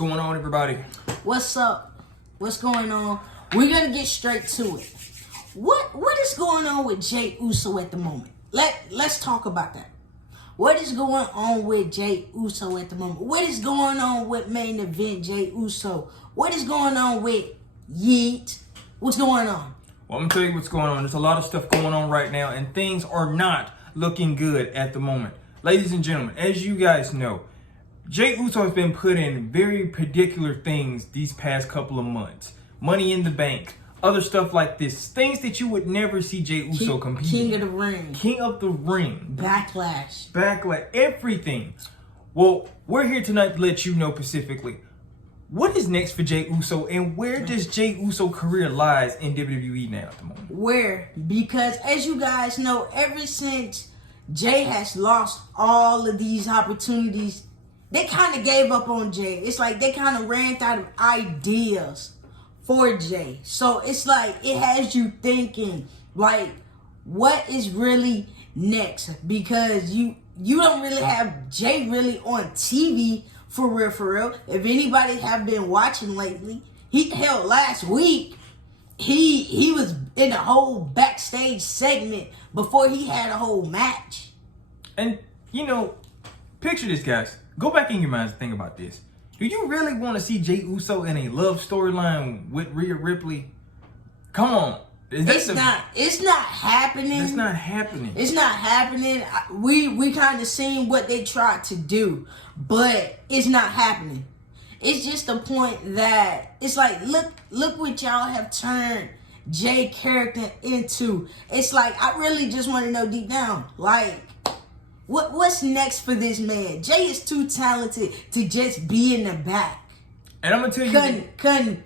going on, everybody? What's up? What's going on? We're gonna get straight to it. What is going on with Jey Uso at the moment? Let's talk about that. What is going on with Jey Uso at the moment? What is going on with main event Jey Uso? What is going on with Yeet? What's going on? Well, I'm gonna tell you what's going on. There's a lot of stuff going on right now, and things are not looking good at the moment. Ladies and gentlemen, as you guys know, Jey Uso has been put in very particular things these past couple of months. Money in the Bank, other stuff like this. Things that you would never see Jey Uso compete. King of the Ring. King of the Ring. Backlash. Backlash. Everything. Well, we're here tonight to let you know specifically what is next for Jey Uso and where does Jey Uso career lies in WWE now at the moment. Where? Because as you guys know, ever since Jey has lost all of these opportunities, they kind of gave up on Jey. It's like they kind of ran out of ideas for Jey. So it's like it has you thinking, like, what is really next? Because you don't really have Jey really on TV for real, for real. If anybody have been watching lately, last week, he was in a whole backstage segment before he had a whole match. And, you know, picture this, guys. Go back in your minds and think about this. Do you really want to see Jey Uso in a love storyline with Rhea Ripley? Come on. It's not happening. It's not happening. It's not happening. We kind of seen what they tried to do, but it's not happening. It's just the point that it's like, look what y'all have turned Jey character into. It's like, I really just want to know deep down, like, what's next for this man? Jey is too talented to just be in the back. And I'm gonna tell you, Cutting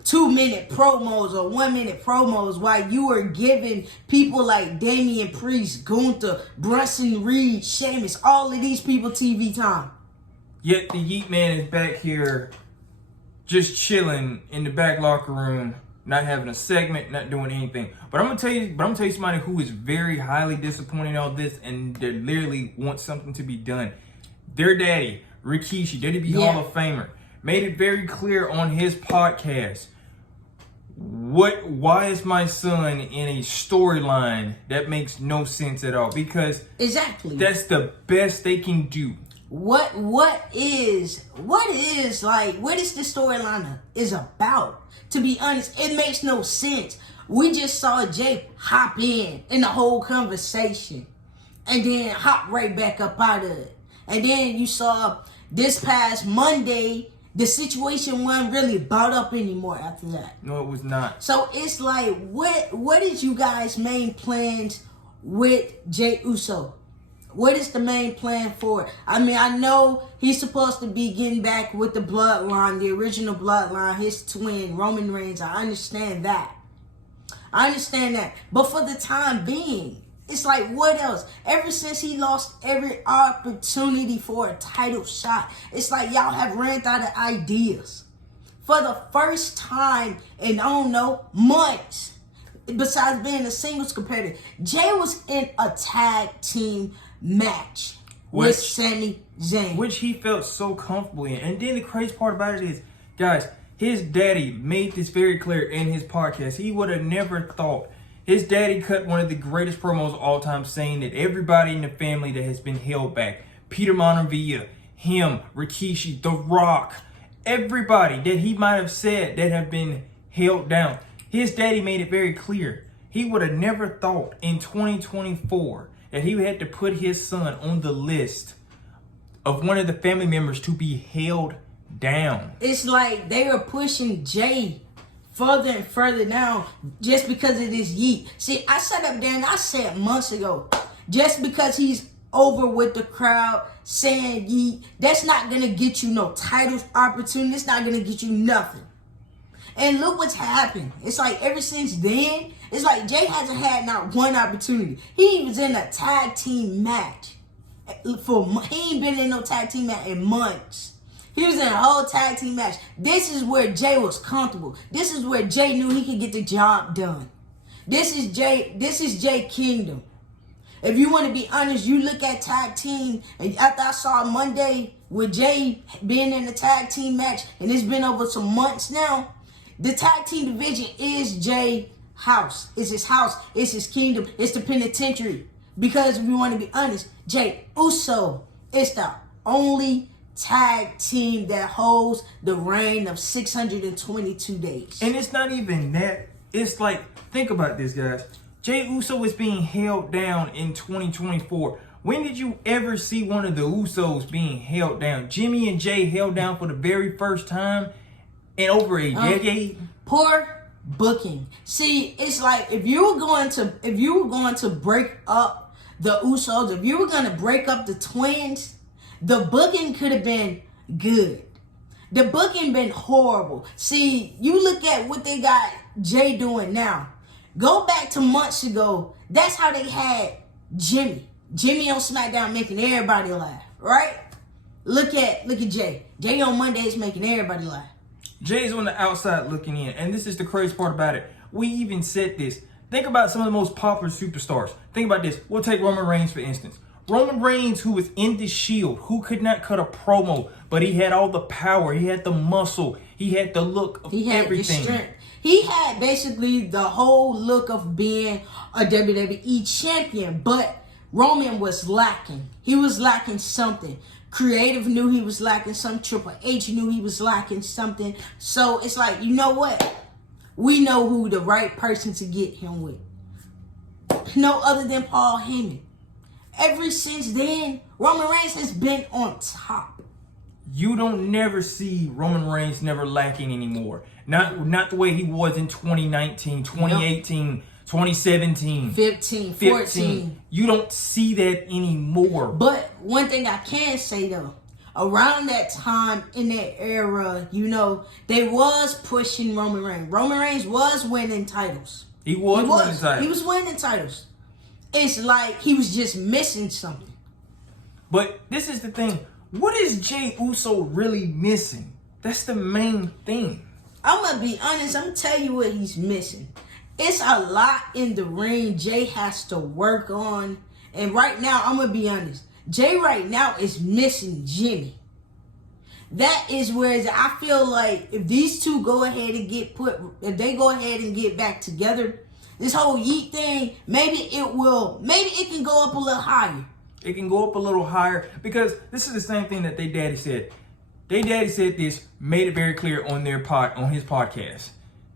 2-minute promos or 1-minute promos while you are giving people like Damian Priest, Gunther, Bronson Reed, Sheamus, all of these people TV time. Yet the Yeet Man is back here just chilling in the back locker room, not having a segment, not doing anything. But I'm gonna tell you somebody who is very highly disappointed in all this and they literally want something to be done. Their daddy, Rikishi, WWE Hall of Famer, made it very clear on his podcast. Why is my son in a storyline that makes no sense at all? Because exactly that's the best they can do. What is the storyline is about? To be honest, it makes no sense. We just saw Jey hop in the whole conversation and then hop right back up out of it. And then you saw this past Monday, the situation wasn't really brought up anymore after that. No, it was not. So it's like, what is you guys' main plans with Jey Uso? What is the main plan for it? I mean, I know he's supposed to be getting back with the bloodline, the original bloodline, his twin, Romanreigns. I understand that. But for the time being, it's like, what else? Ever since he lost every opportunity for a title shot, it's like y'all have ran out of ideas. For the first time in, I don't know, months, besides being a singles competitor, Jey was in a tag team match with Sami Zayn, which he felt so comfortable in. And then the crazy part about it is, guys, his daddy made this very clear in his podcast. He would have never thought. His daddy cut one of the greatest promos of all time, saying that everybody in the family that has been held back, Peter Monavia, him, Rikishi, The Rock, everybody that he might have said that have been held down, his daddy made it very clear. He would have never thought in 2024 that he had to put his son on the list of one of the family members to be held down. It's like they are pushing Jey further and further down just because of this Yeet. See, I sat up there and I said months ago, just because he's over with the crowd saying Yeet, that's not going to get you no titles opportunity. It's not going to get you nothing. And look what's happened. It's like ever since then, it's like Jey hasn't had not one opportunity. He was in a tag team match. He ain't been in no tag team match in months. He was in a whole tag team match. This is where Jey was comfortable. This is where Jey knew he could get the job done. This is Jey Kingdom. If you want to be honest, you look at tag team, and after I saw Monday with Jay being in the tag team match, and it's been over some months now, the tag team division is Jay's house. It's his house. It's his kingdom. It's the penitentiary. Because if we want to be honest, Jey Uso is the only tag team that holds the reign of 622 days. And it's not even that. It's like, think about this, guys. Jey Uso is being held down in 2024. When did you ever see one of the Usos being held down? Jimmy and Jay held down for the very first time in over a decade. Poor booking. See, it's like if you were going to break up the Usos, if you were going to break up the twins, the booking could have been good. The booking been horrible. See, you look at what they got Jay doing now. Go back to months ago. That's how they had Jimmy. Jimmy on SmackDown making everybody laugh, right? Look at Jay. Jay on Mondays making everybody laugh. Jay's on the outside looking in, and this is the crazy part about it. We even said this. Think about some of the most popular superstars. Think about this. We'll take Roman Reigns, for instance. Roman Reigns, who was in the Shield, who could not cut a promo, but he had all the power. He had the muscle. He had the look of everything. He had the strength. He had basically the whole look of being a WWE champion, but Roman was lacking. He was lacking something. Creative knew he was lacking something. Triple H knew he was lacking something. So it's like, you know what? We know who the right person to get him with. No other than Paul Heyman. Ever since then, Roman Reigns has been on top. You don't never see Roman Reigns never lacking anymore. Not the way he was in 2019, 2018, nope. 2017, 15, 14. You don't see that anymore. But one thing I can say though, around that time in that era, you know, they was pushing Roman Reigns. Roman Reigns was winning titles. He was winning titles. He was winning titles. It's like he was just missing something. But this is the thing. What is Jey Uso really missing? That's the main thing. I'm going to be honest. I'm going to tell you what he's missing. It's a lot in the ring Jay has to work on. And right now, I'm going to be honest. Jay right now is missing Jimmy. That is where I feel like if these two go ahead and if they go ahead and get back together, this whole yeet thing, maybe it can go up a little higher. It can go up a little higher because this is the same thing that their daddy said. Their daddy said this, made it very clear on his podcast.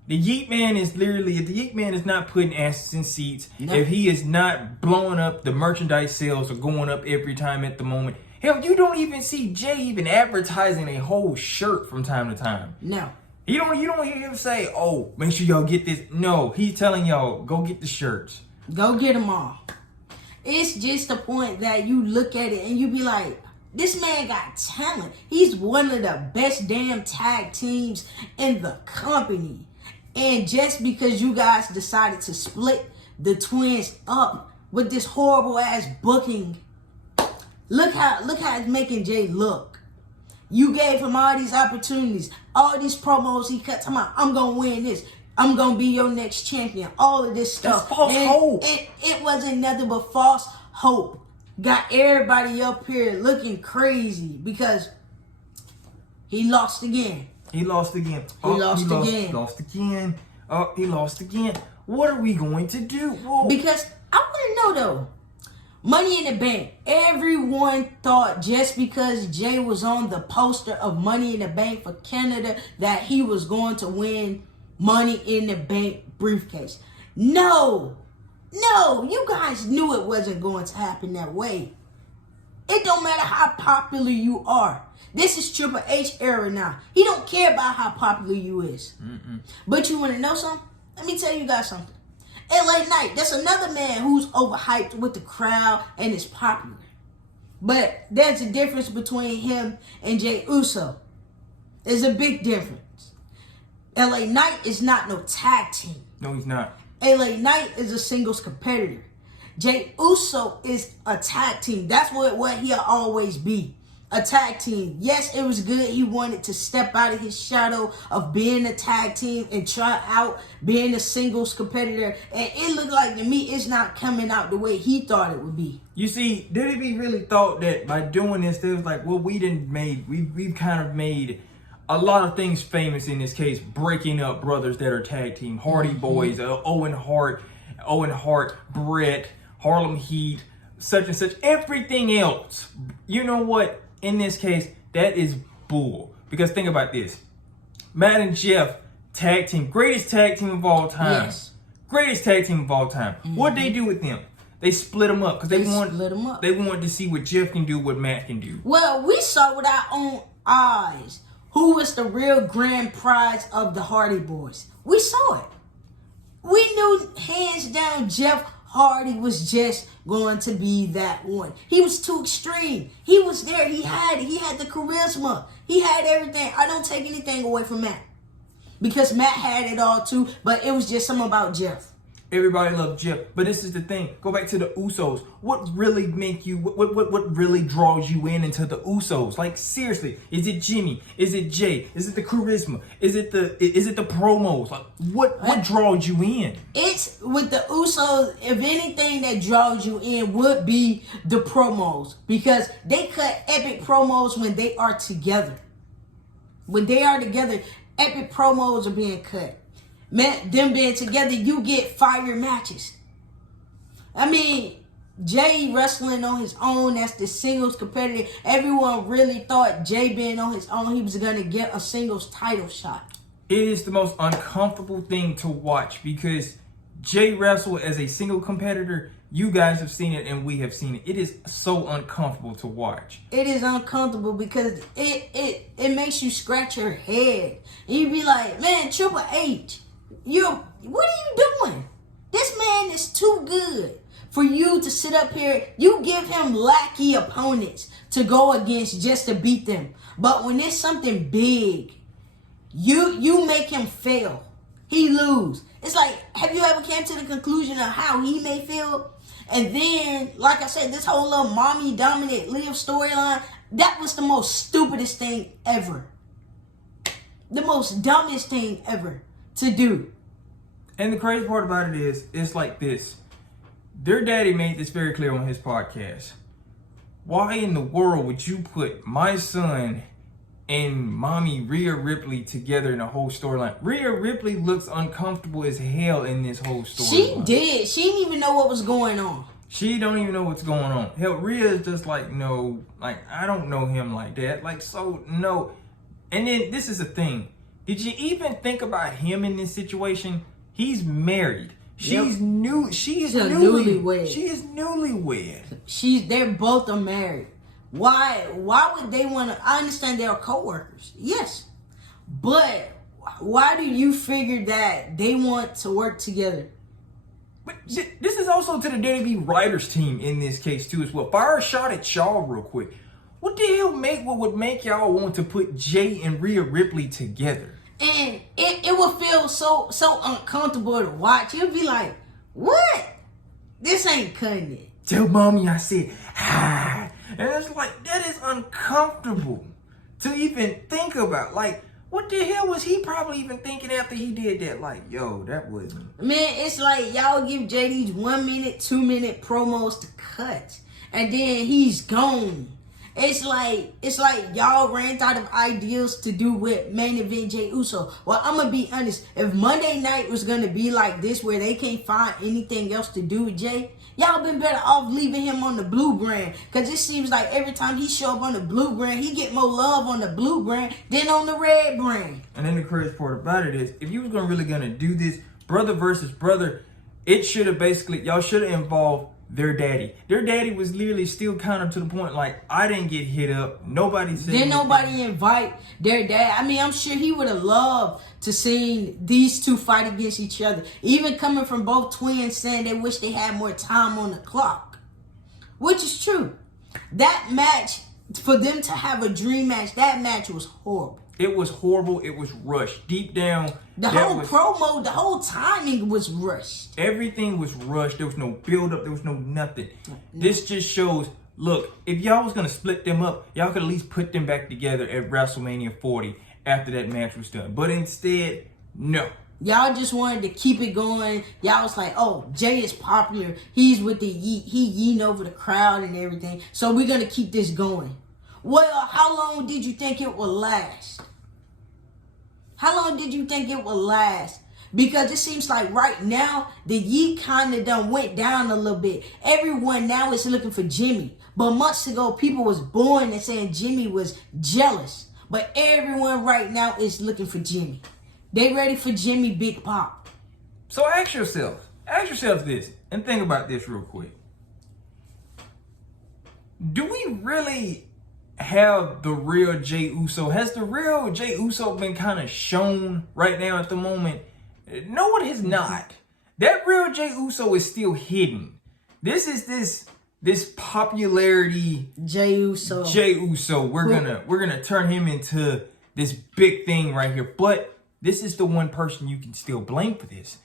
The Yeet Man is literally, if the Yeet Man is not putting asses in seats, no. If he is not blowing up, the merchandise sales are going up every time at the moment. Hell, you don't even see Jay even advertising a whole shirt from time to time. No. You don't hear him say, oh, make sure y'all get this. No, he's telling y'all, go get the shirts. Go get them all. It's just the point that you look at it and you be like, this man got talent. He's one of the best damn tag teams in the company. And just because you guys decided to split the twins up with this horrible ass booking, look how it's making Jay look. You gave him all these opportunities, all these promos he cut. Talking about, I'm gonna win this. I'm gonna be your next champion. All of this stuff. That's false hope. It wasn't nothing but false hope. Got everybody up here looking crazy because he lost again. He lost again. He lost again. Lost again. Oh, he lost again. What are we going to do? Whoa. Because I want to know though. Money in the Bank. Everyone thought just because Jay was on the poster of Money in the Bank for Canada that he was going to win Money in the Bank briefcase. No, you guys knew it wasn't going to happen that way. It don't matter how popular you are. This is Triple H era now. He don't care about how popular you is. But you want to know something? Let me tell you guys something. LA Knight, that's another man who's overhyped with the crowd and is popular. But there's a difference between him and Jey Uso. There's a big difference. LA Knight is not no tag team. No, he's not. LA Knight is a singles competitor. Jey Uso is a tag team. That's what he'll always be. a tag team. Yes, it was good. He wanted to step out of his shadow of being a tag team and try out being a singles competitor. And it looked like to me it's not coming out the way he thought it would be. You see, WWE really thought that by doing this, they was like, well, we've kind of made a lot of things famous in this case, breaking up brothers that are tag team. Hardy Boys, Owen Hart, Brett, Harlem Heat, such and such, everything else. You know what? In this case, that is bull. Because think about this. Matt and Jeff, tag team, greatest tag team of all time. Yes. Greatest tag team of all time. What'd they do with them? They split them up because they wanted to see what Jeff can do, what Matt can do. Well, we saw with our own eyes who was the real grand prize of the Hardy Boys. We saw it. We knew hands down Jeff Hardy was just going to be that one. He was too extreme. He was there. He had the charisma. He had everything. I don't take anything away from Matt, because Matt had it all too, but it was just something about Jeff. Everybody loved Jeff, but this is the thing. Go back to the Usos. What really what really draws you into the Usos? Like, seriously, is it Jimmy? Is it Jay? Is it the charisma? Is it the promos? Like, what draws you in? It's with the Usos. If anything that draws you in would be the promos, because they cut epic promos when they are together. When they are together, epic promos are being cut. Man, them being together, you get fire matches. I mean, Jay wrestling on his own, that's the singles competitor. Everyone really thought Jay being on his own, he was going to get a singles title shot. It is the most uncomfortable thing to watch, because Jay wrestle as a single competitor. You guys have seen it and we have seen it. It is so uncomfortable to watch. It is uncomfortable because it makes you scratch your head. And you be like, man, Triple H, what are you doing? This man is too good for you to sit up here. You give him lackey opponents to go against just to beat them. But when it's something big, you make him fail. He lose. It's like, have you ever came to the conclusion of how he may feel? And then, like I said, this whole little mommy dominant Liv storyline, that was the most stupidest thing ever. The most dumbest thing ever to do. And the crazy part about it is, it's like this. Their daddy made this very clear on his podcast. Why in the world would you put my son and mommy Rhea Ripley together in a whole storyline? Rhea Ripley looks uncomfortable as hell in this whole storyline. She did. She didn't even know what was going on. She don't even know what's going on. Hell, Rhea is just like, no, like, I don't know him like that. Like, so, no. And then, this is the thing. Did you even think about him in this situation? He's married. She's newlywed. She is newlywed. They're both are married. Why would they want to? I understand they're co-workers. Yes. But why do you figure that they want to work together? But this is also to the WWE writers team in this case too as well. Fire a shot at y'all real quick. What the hell would make y'all want to put Jay and Rhea Ripley together? And it would feel so uncomfortable to watch. You'd be like, what? This ain't cutting it. Tell mommy I said hi. And it's like, that is uncomfortable to even think about. Like, what the hell was he probably even thinking after he did that? Like, yo, that wasn't. Man, it's like y'all give Jay these 1 minute, 2 minute promos to cut, and then he's gone. It's like y'all ran out of ideas to do with main event Jey Uso. Well, I'm gonna be honest. If Monday night was gonna be like this, where they can't find anything else to do with Jay, y'all been better off leaving him on the blue brand. Cause it seems like every time he show up on the blue brand, he get more love on the blue brand than on the red brand. And then the crazy part about it is, if you was really gonna do this, brother versus brother, it should have basically, y'all should have involved their daddy. Their daddy was literally still kind of to the point like, I didn't get hit up. Nobody said anything. Nobody invite their dad. I mean, I'm sure he would have loved to see these two fight against each other. Even coming from both twins saying they wish they had more time on the clock. Which is true. That match, for them to have a dream match, that match was horrible. It was horrible. It was rushed. Deep down, the whole timing was rushed. Everything was rushed. There was no build up. There was no nothing. This just shows look, if y'all was going to split them up, y'all could at least put them back together at WrestleMania 40 after that match was done. But instead, no. Y'all just wanted to keep it going. Y'all was like, oh, Jay is popular. He's with the yeet. He yeeting over the crowd and everything. So we're going to keep this going. Well, how long did you think it would last? How long did you think it would last? Because it seems like right now, the yeet kind of done went down a little bit. Everyone now is looking for Jimmy. But months ago, people was born and saying Jimmy was jealous. But everyone right now is looking for Jimmy. They ready for Jimmy Big Pop. So ask yourself this, and think about this real quick. Do we really have the real Jeyuso? Has the real Jeyuso been kind of shown right now at the moment? No, it has not. That real Jeyuso is still hidden. This is this popularity Jeyuso. We're gonna turn him into this big thing right here. But this is the one person you can still blame for this.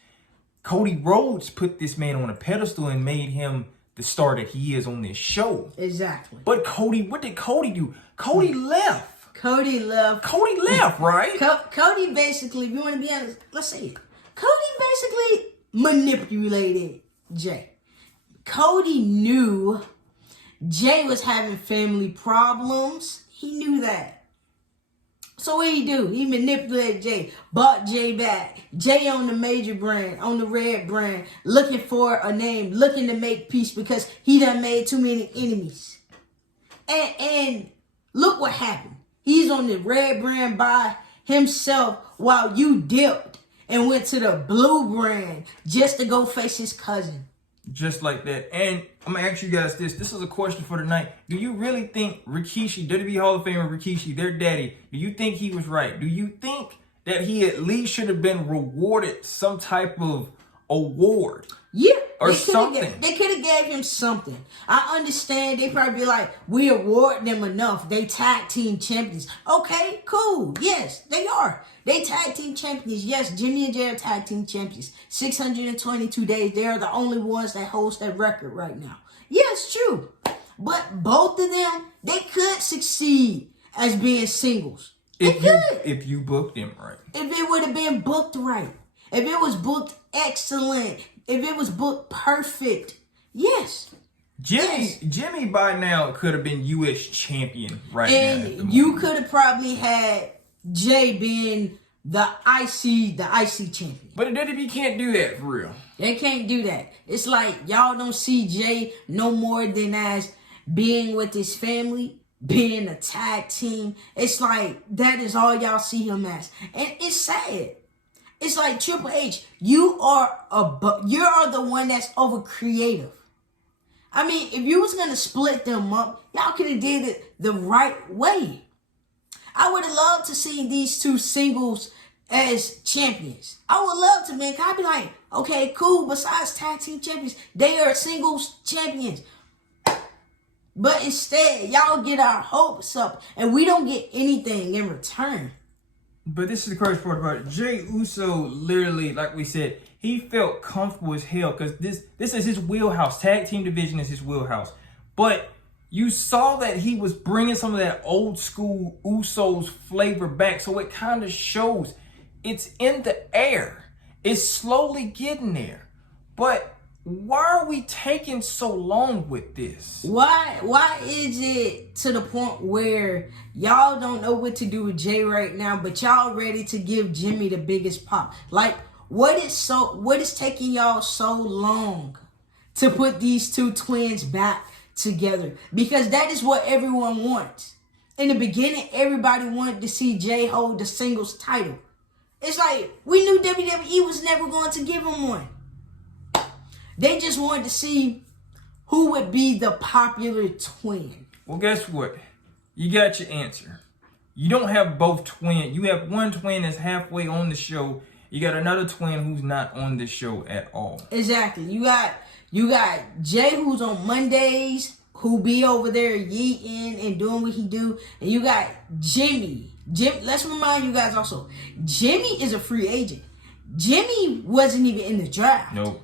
Cody Rhodes put this man on a pedestal and made him the star that he is on this show. Exactly. But Cody, what did Cody do? Cody left. Cody left, right? Cody basically, if you want to be honest, let's say it. Cody basically manipulated Jay. Cody knew Jay was having family problems. He knew that. So what he do? He manipulated Jay, bought Jay back. Jay on the major brand, on the red brand, looking for a name, looking to make peace because he done made too many enemies. And look what happened. He's on the red brand by himself while you dipped and went to the blue brand just to go face his cousin. Just like that. And I'm going to ask you guys this. This is a question for tonight. Do you really think Rikishi, WWE Hall of Famer Rikishi, their daddy, do you think he was right? Do you think that he at least should have been rewarded some type of award? Yeah. Or something. They could have gave him something. I understand. They probably be like, we award them enough. They tag team champions. Okay, cool. Yes, they are. They tag team champions. Yes, Jimmy and Jay are tag team champions. 622 days. They are the only ones that host that record right now. Yes, true. But both of them, they could succeed as being singles. If you booked them right. If it would have been booked right. If it was booked excellent. If it was booked perfect. Yes. Jimmy by now could have been U.S. champion right now. And you could have probably had Jay being the IC champion. But the WWE can't do that for real. They can't do that. It's like y'all don't see Jay no more than as being with his family, being a tag team. It's like that is all y'all see him as. And it's sad. It's like Triple H, you are the one that's over creative. I mean, if you was gonna split them up, y'all could have did it the right way. I would have loved to see these two singles as champions. I would love to, man. I'd be like, okay, cool. Besides tag team champions, they are singles champions. But instead, y'all get our hopes up, and we don't get anything in return. But this is the crazy part about it. Jeyuso literally, like we said, he felt comfortable as hell because this is his wheelhouse. Tag team division is his wheelhouse. But you saw that he was bringing some of that old school Usos flavor back. So it kind of shows it's in the air. It's slowly getting there. But why are we taking so long with this? Why is it to the point where y'all don't know what to do with Jay right now, but y'all ready to give Jimmy the biggest pop? Like, what is taking y'all so long to put these two twins back together? Because that is what everyone wants. In the beginning, everybody wanted to see Jay hold the singles title. It's like we knew WWE was never going to give him one. They just wanted to see who would be the popular twin. Well, guess what? You got your answer. You don't have both twins. You have one twin that's halfway on the show. You got another twin who's not on the show at all. Exactly. You got Jay, who's on Mondays, who be over there yeeting and doing what he do. And you got Jimmy. Let's remind you guys also, Jimmy is a free agent. Jimmy wasn't even in the draft. Nope.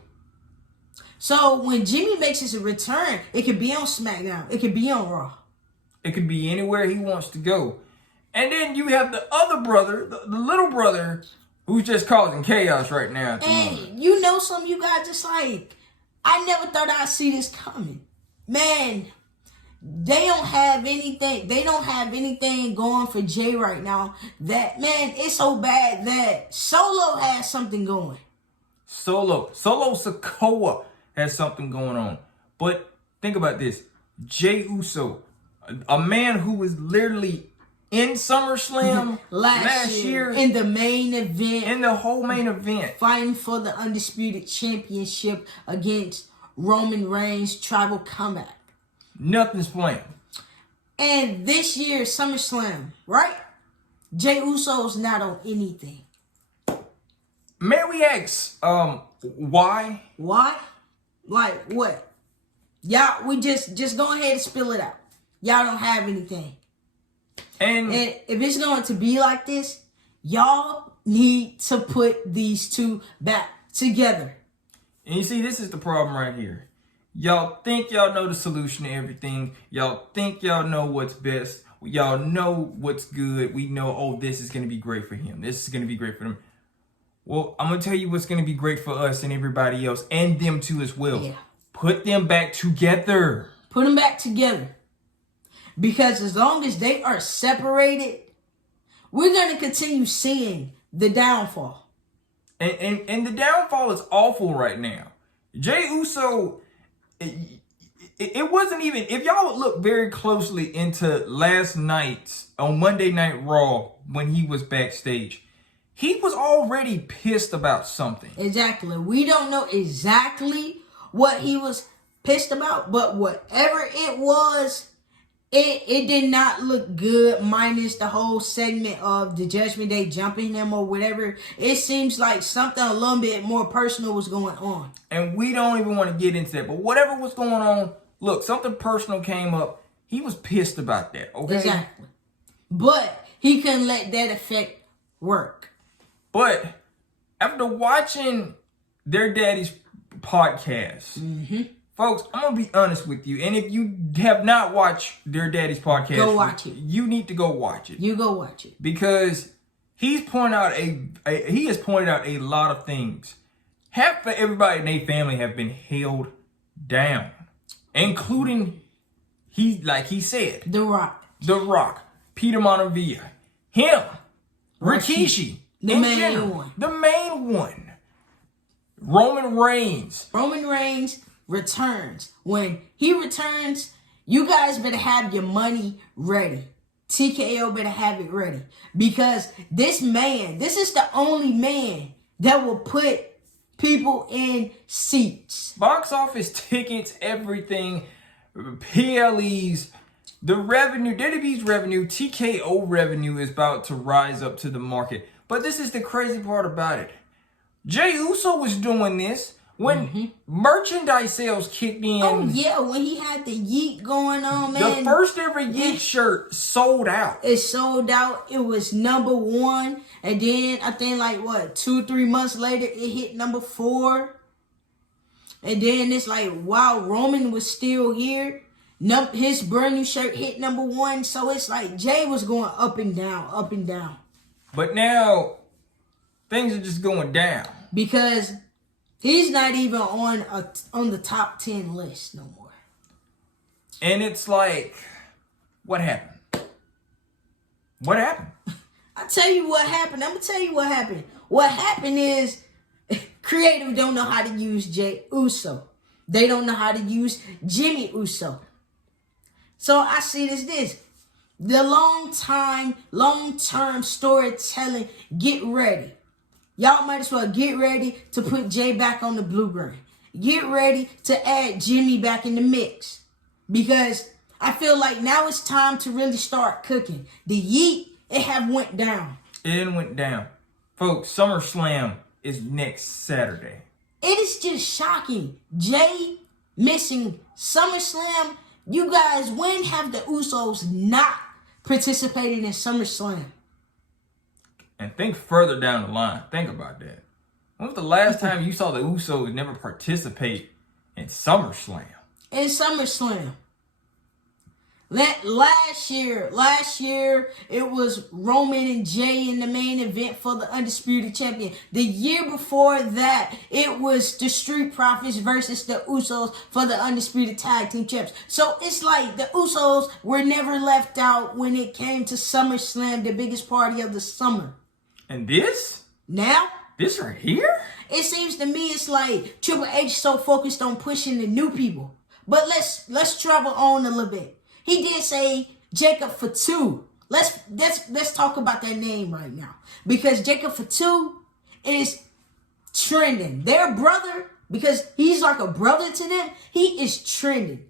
So when Jimmy makes his return, it could be on SmackDown. It could be on Raw. It could be anywhere he wants to go. And then you have the other brother, the little brother, who's just causing chaos right now. And you know some of you guys just like, I never thought I'd see this coming. Man, they don't have anything. They don't have anything going for Jay right now. That, man, it's so bad that Solo has something going. Solo Sikoa has something going on. But think about this. Jey Uso, a man who was literally in SummerSlam last year in the main event. In the whole main event. Fighting for the Undisputed Championship against Roman Reigns Tribal Comeback. Nothing's playing. And this year, SummerSlam, right? Jey Uso's not on anything. May we ask, why? Why? Like what? Y'all, we just go ahead and spill it out. Y'all don't have anything. And if it's going to be like this, y'all need to put these two back together. And you see, this is the problem right here. Y'all think y'all know the solution to everything. Y'all think y'all know what's best. Y'all know what's good. We know, oh, this is going to be great for him. This is going to be great for them. Well, I'm going to tell you what's going to be great for us and everybody else, and them too as well. Yeah. Put them back together. Put them back together. Because as long as they are separated, we're going to continue seeing the downfall. And the downfall is awful right now. Jey Uso, it wasn't even, if y'all would look very closely into last night's on Monday Night Raw when he was backstage, he was already pissed about something. Exactly. We don't know exactly what he was pissed about, but whatever it was, it did not look good, minus the whole segment of the Judgment Day jumping him or whatever. It seems like something a little bit more personal was going on. And we don't even want to get into that. But whatever was going on, look, something personal came up. He was pissed about that, okay? Exactly. But he couldn't let that affect work. But after watching their daddy's podcast, folks, I'm going to be honest with you. And if you have not watched their daddy's podcast, go watch it. You need to go watch it. You go watch it. Because he has pointed out a lot of things. Half of everybody in their family have been held down. Including, like he said, The Rock, Peter Monavia, him, Rikishi, the main one. Roman Reigns. Roman Reigns returns. When he returns, you guys better have your money ready. TKO better have it ready. Because this is the only man that will put people in seats. Box office tickets, everything, PLEs, the revenue, WWE's revenue, TKO revenue is about to rise up to the market. But this is the crazy part about it. Jey Uso was doing this when merchandise sales kicked in. Oh, yeah, when he had the yeet going on, man. The first ever yeet shirt sold out. It sold out. It was #1. And then, I think, 2-3 months later, it hit #4. And then it's like, wow, Roman was still here. His brand new shirt hit #1. So it's like Jay was going up and down, up and down. But now, things are just going down. Because he's not even on the top 10 list no more. And it's like, what happened? What happened? I'll tell you what happened. I'm going to tell you what happened. What happened is creative don't know how to use Jey Uso. They don't know how to use Jimmy Uso. So I see this. The long-term storytelling, get ready. Y'all might as well get ready to put Jay back on the blueprint. Get ready to add Jimmy back in the mix. Because I feel like now it's time to really start cooking. The yeet, it have went down. It went down. Folks, SummerSlam is next Saturday. It is just shocking. Jay missing SummerSlam. You guys, when have the Usos not participated in SummerSlam? And think further down the line. Think about that. When was the last time you saw the Usos never participate in SummerSlam. In SummerSlam. Last year, it was Roman and Jey in the main event for the Undisputed Champion. The year before that, it was the Street Profits versus the Usos for the Undisputed Tag Team Champs. So it's like the Usos were never left out when it came to SummerSlam, the biggest party of the summer. And this? Now? This right here? It seems to me it's like Triple H so focused on pushing the new people. But let's travel on a little bit. He did say Jacob Fatu. Let's talk about that name right now. Because Jacob Fatu is trending. Their brother, because he's like a brother to them, he is trending.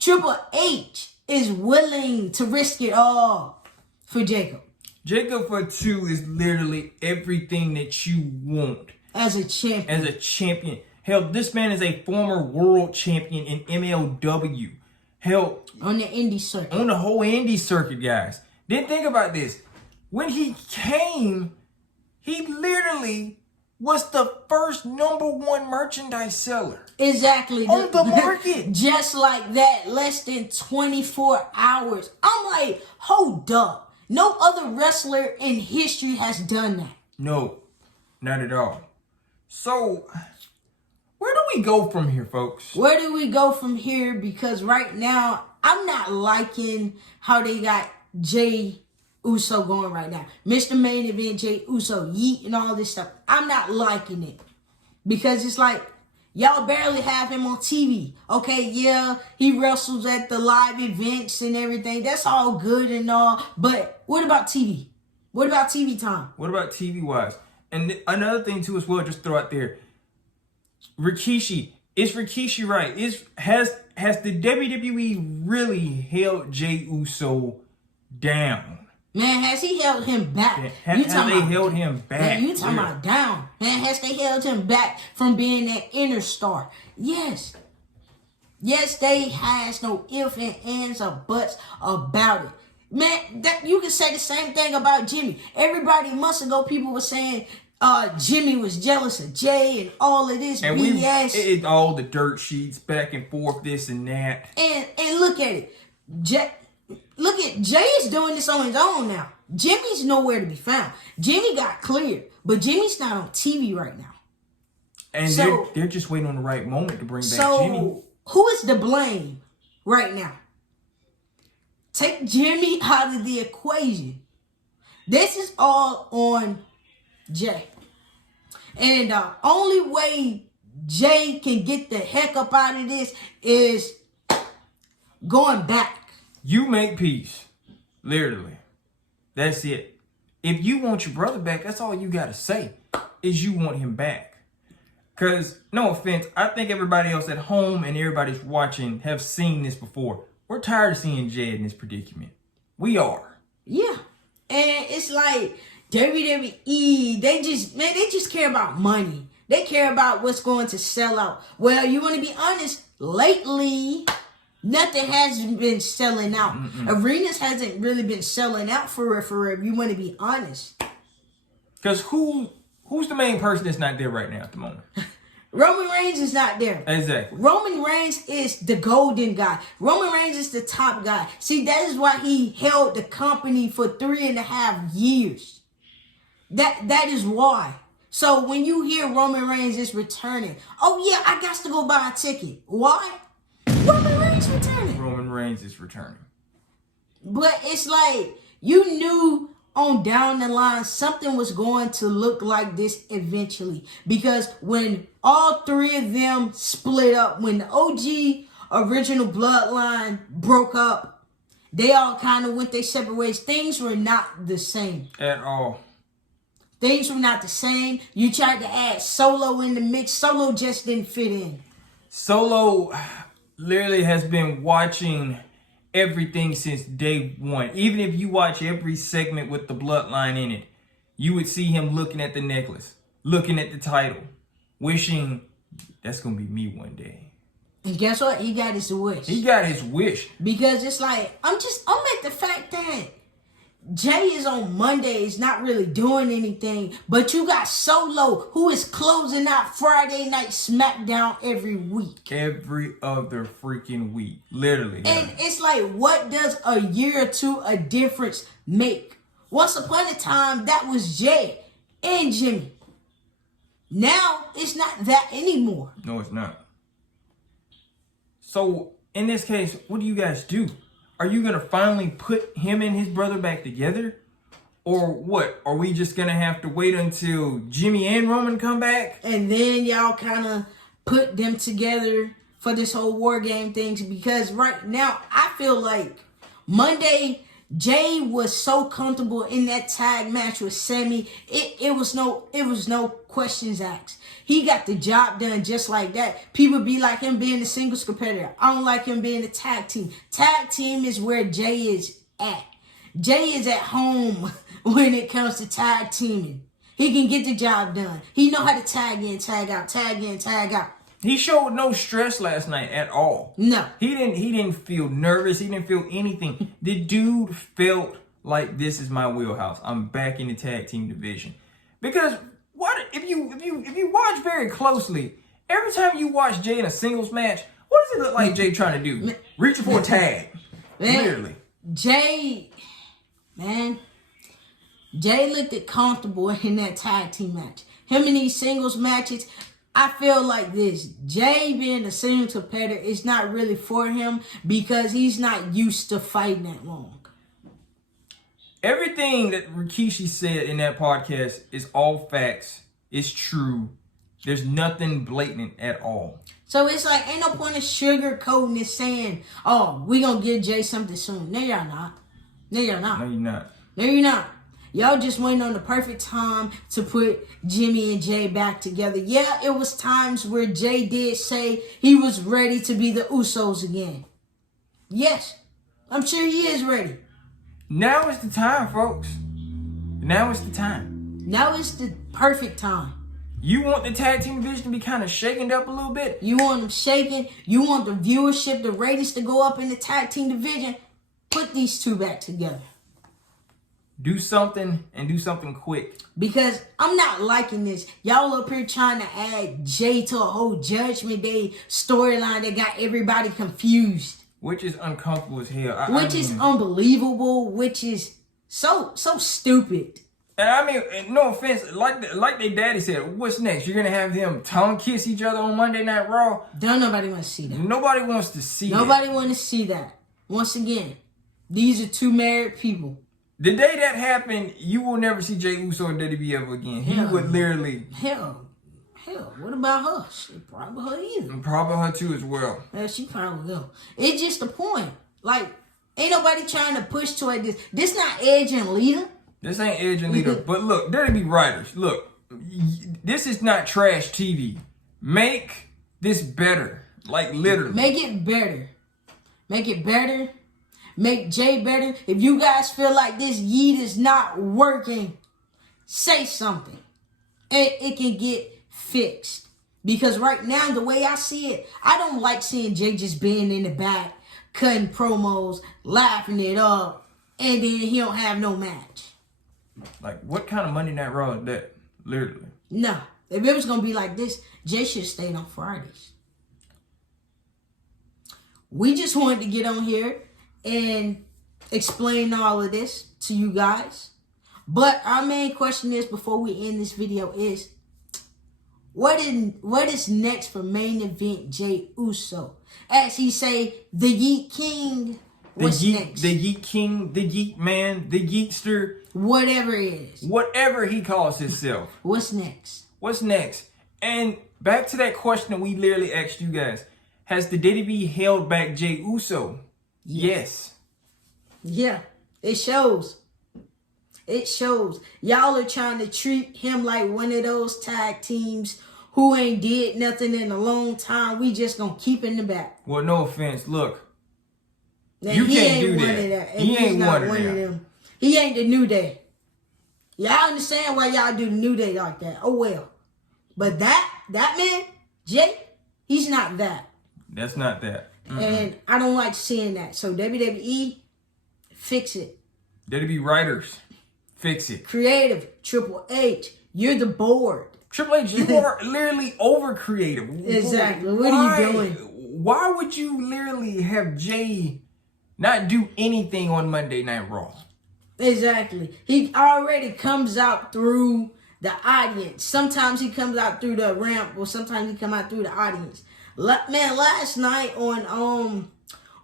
Triple H is willing to risk it all for Jacob. Jacob Fatu is literally everything that you want. As a champion. Hell, this man is a former world champion in MLW. Hell, on the indie circuit. On the whole indie circuit, guys. Then think about this. When he came, he literally was the first #1 merchandise seller. Exactly. On the market. Just like that, less than 24 hours. I'm like, hold up. No other wrestler in history has done that. No, not at all. So, where do we go from here, folks? Where do we go from here? Because right now, I'm not liking how they got Jey Uso going right now. Mr. Main Event, Jey Uso, Yeet, and all this stuff. I'm not liking it. Because it's like, y'all barely have him on TV. Okay, yeah, he wrestles at the live events and everything. That's all good and all. But what about TV? What about TV time? What about TV-wise? And another thing, too, as well, just throw out there. Rikishi. Is Rikishi right? Has the WWE really held Jey Uso down? Man, has he held him back? Have they held him back? Man, you talking about down. Man, has they held him back from being that inner star? Yes. Yes, they has no ifs and ands or buts about it. Man, that you can say the same thing about Jimmy. Everybody months ago, people were saying Jimmy was jealous of Jey and all of this and BS. It's all the dirt sheets back and forth, this and that. And look at it. Jey is doing this on his own now. Jimmy's nowhere to be found. Jimmy got cleared, but Jimmy's not on TV right now. And so, they're just waiting on the right moment to bring back Jimmy. So who is to blame right now? Take Jimmy out of the equation. This is all on Jey. And the only way Jey can get the heck up out of this is going back. You make peace. Literally. That's it. If you want your brother back, that's all you got to say is you want him back. Because, no offense, I think everybody else at home and everybody's watching have seen this before. We're tired of seeing Jey in this predicament. We are. Yeah. And it's like WWE, they just care about money. They care about what's going to sell out. Well, you want to be honest, lately, nothing has been selling out. Arenas hasn't really been selling out for real, if you want to be honest. Because who's the main person that's not there right now at the moment? Roman Reigns is not there. Exactly. Roman Reigns is the golden guy. Roman Reigns is the top guy. See, that is why he held the company for 3.5 years. That is why. So when you hear Roman Reigns is returning, oh yeah, I got to go buy a ticket. Why? Roman Reigns returning. Roman Reigns is returning. But it's like, you knew on down the line, something was going to look like this eventually. Because when all three of them split up, when the OG original bloodline broke up, they all kind of went their separate ways. Things were not the same. At all. Things were not the same. You tried to add Solo in the mix. Solo just didn't fit in. Solo literally has been watching everything since day one. Even if you watch every segment with the bloodline in it, you would see him looking at the necklace, looking at the title, wishing that's gonna be me one day. And guess what? He got his wish. He got his wish. Because it's like, I'm at the fact that Jay is on Mondays, not really doing anything, but you got Solo, who is closing out Friday Night SmackDown every week. Every other freaking week. Literally. And it's like, what does a year or two a difference make? Once upon a time, that was Jay and Jimmy. Now, it's not that anymore. No, it's not. So, in this case, what do you guys do? Are you going to finally put him and his brother back together? Or what? Are we just going to have to wait until Jimmy and Roman come back? And then y'all kind of put them together for this whole war game things? Because right now, I feel like Monday, Jay was so comfortable in that tag match with Sammy. It was no questions asked. He got the job done just like that. People be like him being a singles competitor. I don't like him being a tag team. Tag team is where Jay is at. Jay is at home when it comes to tag teaming. He can get the job done. He know how to tag in, tag out, tag in, tag out. He showed no stress last night at all. No. He didn't feel nervous. He didn't feel anything. The dude felt like, this is my wheelhouse. I'm back in the tag team division. Because what if you watch very closely, every time you watch Jay in a singles match, what does it look like Jay trying to do? Reach for a tag. Literally. Jay looked comfortable in that tag team match. Him in these singles matches, I feel like this. Jay being a singles competitor is not really for him because he's not used to fighting that long. Everything that Rikishi said in that podcast is all facts. It's true. There's nothing blatant at all. So it's like, ain't no point of sugarcoating and saying, oh, we gonna give Jay something soon. No, y'all not. No, you're not. No, you're not. No, you're not. Y'all just waiting on the perfect time to put Jimmy and Jay back together. Yeah, it was times where Jay did say he was ready to be the Usos again. Yes, I'm sure he is ready. Now is the time, folks. Now is the time. Now is the perfect time. You want the tag team division to be kind of shaken up a little bit? You want them shaking. You want the viewership, the ratings to go up in the tag team division. Put these two back together. Do something and do something quick. Because I'm not liking this. Y'all up here trying to add Jay to a whole Judgment Day storyline that got everybody confused. Which is uncomfortable as hell. Which is unbelievable. Which is so stupid. And I mean, no offense, like their daddy said, what's next? You're going to have them tongue kiss each other on Monday Night Raw? Don't nobody want to see that. Nobody wants to see that. Nobody want to see that. Once again, these are two married people. The day that happened, you will never see Jey Uso and WWE ever again. He would literally... Hell, what about her? Shit, probably her either. Probably her too as well. Yeah, she probably will. It's just the point. Like, ain't nobody trying to push toward this. This not Edge and Lita. This ain't Edge and Lita. But look, WWE writers, look, this is not trash TV. Make this better. Like, literally. Make it better. Make it better. Make Jay better. If you guys feel like this yeet is not working, say something. It can get fixed. Because right now, the way I see it, I don't like seeing Jay just being in the back, cutting promos, laughing it up, and then he don't have no match. Like, what kind of Monday Night Raw is that? Literally. No. If it was going to be like this, Jay should have stayed on Fridays. We just wanted to get on here and explain all of this to you guys. But our main question is, before we end this video, is what is next for main event Jey Uso? As he say, the Yeet King. What's next? The Yeet King, the Yeet Man, the Yeetster. Whatever it is. Whatever he calls himself. What's next? What's next? And back to that question that we literally asked you guys. Has the WWE held back Jey Uso? Yes. Yeah, it shows. It shows. Y'all are trying to treat him like one of those tag teams who ain't did nothing in a long time. We just gonna keep in the back. Well, no offense. Look, now, you he can't ain't do one that. Of that. And He he's ain't not one of them. He ain't the New Day. Y'all understand why y'all do the New Day like that? Oh well. But that man, Jay, he's not that. That's not that. And I don't like seeing that. So WWE, fix it. WWE writers, fix it. Creative, Triple H, you're the board. Triple H, you are literally over creative. Exactly. What are you doing? Why would you literally have Jay not do anything on Monday Night Raw? Exactly. He already comes out through the audience. Sometimes he comes out through the ramp, or sometimes he come out through the audience. Man, last night on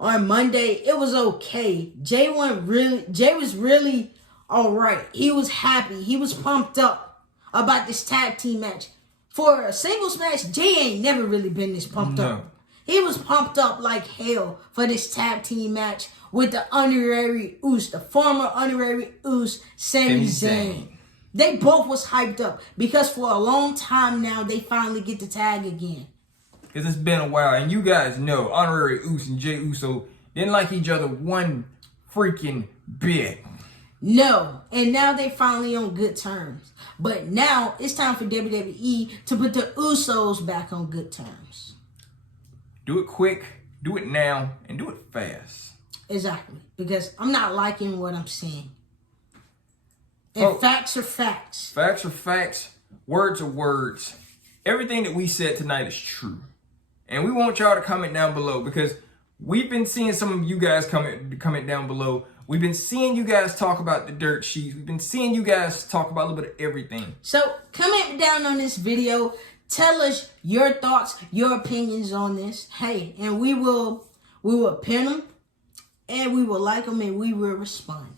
Monday, it was okay. Jay was really all right. He was happy. He was pumped up about this tag team match. For a singles match, Jay ain't never really been this pumped up. He was pumped up like hell for this tag team match with the honorary Uso, the former honorary Uso, Sami Zayn. They both was hyped up because for a long time now, they finally get to tag again. Because it's been a while, and you guys know honorary Uso and Jey Uso didn't like each other one freaking bit. No, and now they finally on good terms. But now it's time for WWE to put the Usos back on good terms. Do it quick, do it now, and do it fast. Exactly, because I'm not liking what I'm seeing. And facts are facts. Facts are facts. Words are words. Everything that we said tonight is true. And we want y'all to comment down below because we've been seeing some of you guys comment down below. We've been seeing you guys talk about the dirt sheets. We've been seeing you guys talk about a little bit of everything. So comment down on this video. Tell us your thoughts, your opinions on this. Hey, and we will pin them, and we will like them, and we will respond.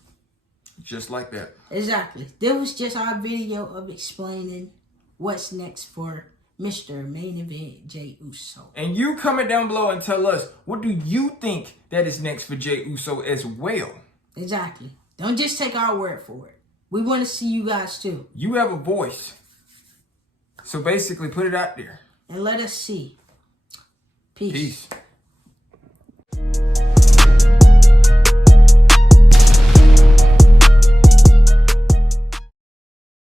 Just like that. Exactly. That was just our video of explaining what's next for Mr. Main Event Jey Uso. And you comment down below and tell us, what do you think that is next for Jey Uso as well? Exactly. Don't just take our word for it. We want to see you guys too. You have a voice. So basically put it out there. And let us see. Peace. Peace.